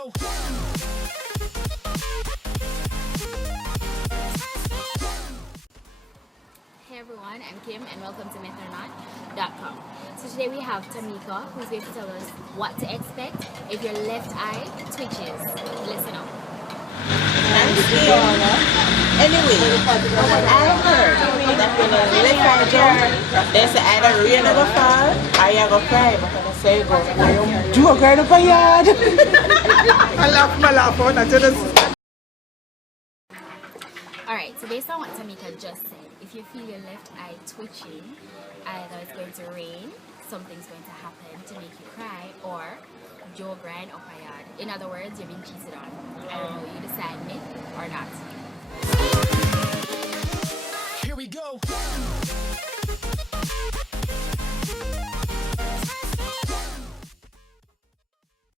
go. Hey everyone, I'm Kim and welcome to MythRNot.com. So today we have Tamika who's going to tell us what to expect if your left eye twitches. Listen up. Anyway, I heard that when you left eye jump, there's either rain or go fall or you go cry, but I say you go. Do a cry up a yard. I laugh out. I just. Alright, so based on what Tamika just said, if you feel your left eye twitching, either it's going to rain, something's going to happen to make you cry, or Joe grind up a yard. In other words, you're being cheated on. I don't know, you decide myth or not. Here we go.